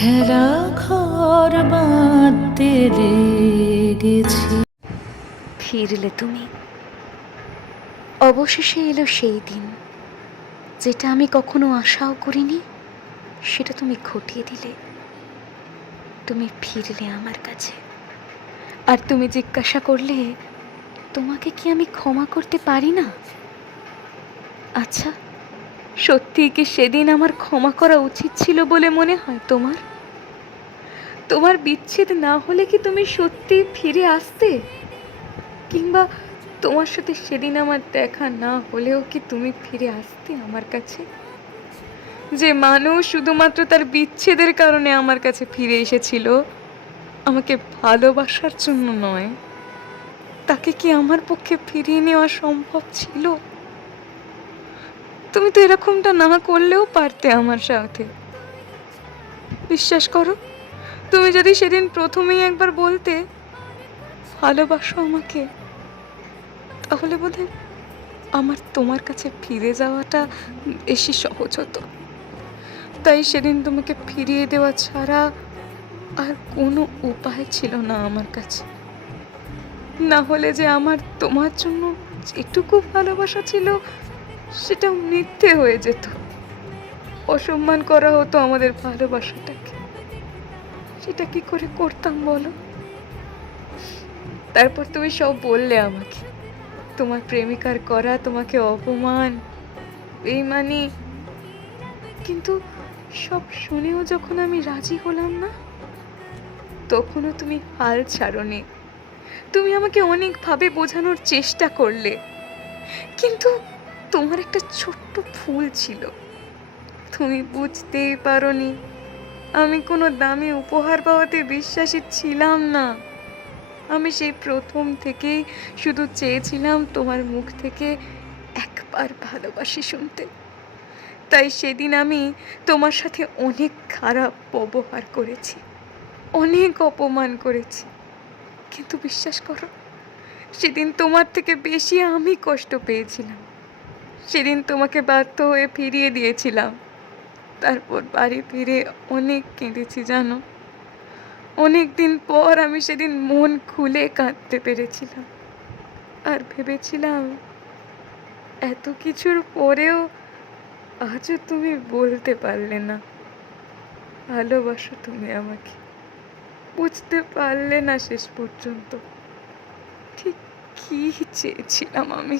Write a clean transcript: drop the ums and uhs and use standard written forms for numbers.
ঘেরা ঘর বাঁধতে লেগেছি। ফিরলে তুমি। অবশেষে এলো সেই দিন যেটা আমি কখনো আশাও করিনি, সেটা তুমি ঘটিয়ে দিলে। তুমি ফিরলে আমার কাছে, আর তুমি জিজ্ঞাসা করলে তোমাকে কি আমি ক্ষমা করতে পারি না। আচ্ছা, সত্যি কি সেদিন আমার ক্ষমা করা উচিত ছিল বলে মনে হয় তোমার? তোমার বিচ্ছেদ না হলে কি তুমি সত্যি ফিরে আসতে? কিংবা তোমার সাথে সেদিন আমার দেখা না হলেও কি তুমি ফিরে আসতে আমার কাছে? যে মানুষ শুধুমাত্র তার বিচ্ছেদের কারণে আমার কাছে ফিরে এসেছিল, আমাকে ভালোবাসার জন্য নয়, তাকে কি আমার পক্ষে ফিরিয়ে নেওয়া সম্ভব ছিল? তুমি তো এরকমটা না করলেও পারতে আমার সাথে। বিশ্বাস করো, তুমি যদি সেদিন প্রথমেই একবার বলতে ভালোবাসো আমাকে, তাহলে বোধহয় আমার তোমার কাছে ফিরে যাওয়াটা বেশি সহজ হতো। তাই সেদিন তোমাকে ফিরিয়ে দেওয়া ছাড়া আর কোনো উপায় ছিল না আমার কাছে। না হলে যে আমার তোমার জন্য যেটুকু ভালোবাসা ছিল সেটা মিথ্যে হয়ে যেত, অসম্মান করা হতো আমাদের ভালোবাসাটাকে। সেটা কি করে করতাম বলো? তারপর তুমি সব বললে আমাকে, তোমার প্রেমিকার করা তোমাকে অপমান, বেইমানি। কিন্তু সব শুনেও যখন আমি রাজি হলাম না, তখনও তুমি হাল ছাড়োনি। তুমি আমাকে অনেকভাবে বোঝানোর চেষ্টা করলে, কিন্তু তোমার একটা ছোট্ট ভুল ছিল। তুমি বুঝতেই পারোনি আমি কোনো দামি উপহার পাওয়াতে বিশ্বাসী ছিলাম না। আমি সেই প্রথম থেকেই শুধু চেয়েছিলাম তোমার মুখ থেকে একবার ভালোবাসি শুনতে। তাই সেদিন আমি তোমার সাথে অনেক খারাপ ব্যবহার করেছি, অনেক অপমান করেছি। কিন্তু বিশ্বাস করো, সেদিন তোমার থেকে বেশি আমি কষ্ট পেয়েছিলাম। সেদিন তোমাকে বাধ্য হয়ে ফিরিয়ে দিয়েছিলাম। তারপর বাড়ি ফিরে অনেক কেঁদেছি জানো। অনেক দিন পর আমি সেদিন মন খুলে কাঁদতে পেরেছিলাম। আর ভেবেছিলাম এত কিছুর পরেও আজও তুমি বলতে পারলে না ভালোবাসো তুমি আমাকে। বুঝতে পারলে না শেষ পর্যন্ত ঠিক কি চেয়েছিলাম আমি।